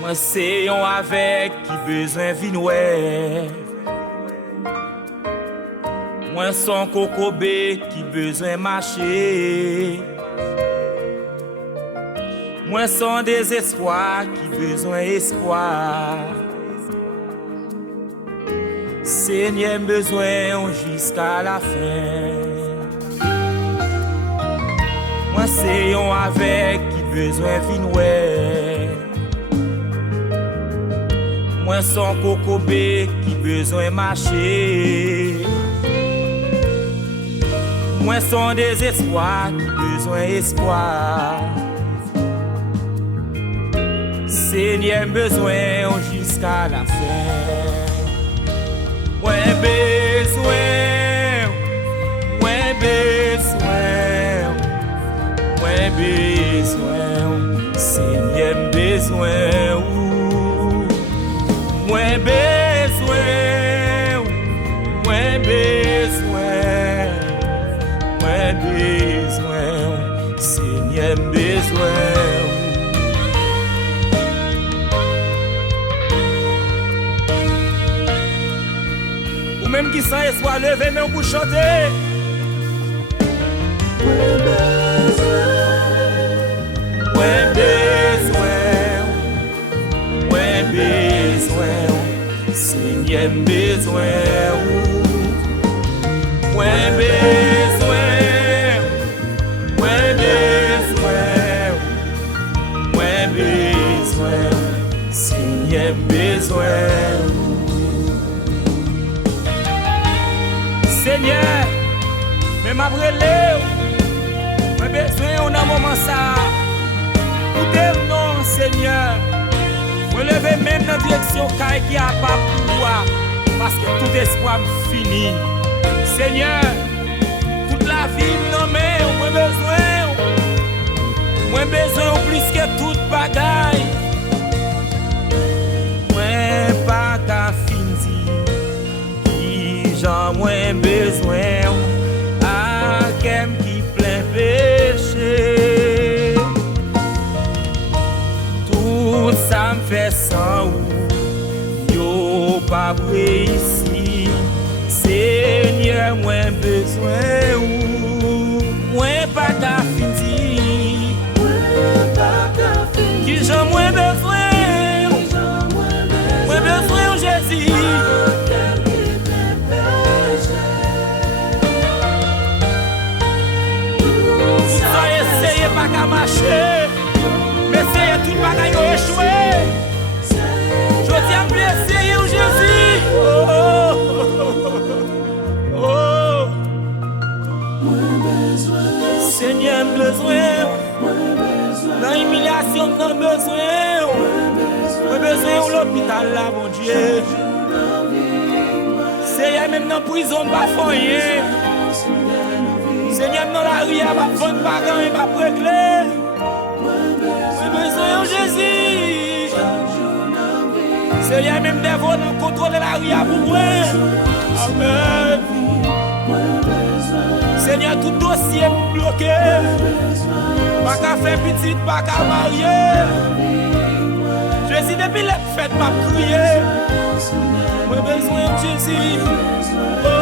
Moi c'est yon avec qui besoin vinoué. Moi son kokobé qui besoin marcher. Moi son désespoir qui besoin espoir. Seigneur besoin jusqu'à la fin. Moi c'est yon avec qui besoin vinoué. Moi son kokobé qui besoin marcher. Moi son désespoir qui besoin espoir. Seigneur besoin jusqu'à la fin. Moi besoin, moi besoin, moi besoin, Seigneur besoin. Moi besoin, moi besoin, moi besoin, Seigneur besoin. Ou même qui sans espoir lever mais pour chanter. Moi besoin, moi besoin, Seigneur besoin. Moi besoin, moi besoin, moi besoin, Seigneur besoin. Seigneur, même après l'eau, moi besoin on a un moment ça. Écoutez non Seigneur. Moi lever même dans la direction qui a pas pouvoir parce que tout espoir fini. Seigneur, toute la vie non mais moi besoin plus que toute bagaille. Moi pas qu'à finir, qui j'en moins besoin à quelqu'un qui plein péché. Tout ça me fait sans ou yo pas ici. Seigneur, moi besoin ou moi pas qu'à finir. Qui j'en moins besoin, moi besoin de Jésus. Tout ça essayer pas qu'à marcher. Mais c'est tout le bagaille qui a échoué. Je tiens à essayer au Jésus. Oh. Seigneur, besoin. Dans l'humiliation, dans besoin. Moi besoin de l'hôpital là, mon Dieu. Seigneur, même dans la prison, pas rien. Seigneur, dans la rue, pas vendre bagarre et pas régler. Besoin de Jésus. Seigneur, même des volants contrôler la rue pour moi. Amen. Seigneur, tout dossier bloqué. Pas qu'à faire petite, pas qu'à marier. Jésus, depuis les fêtes, m'a crié. Moi besoin de Jésus. Oh.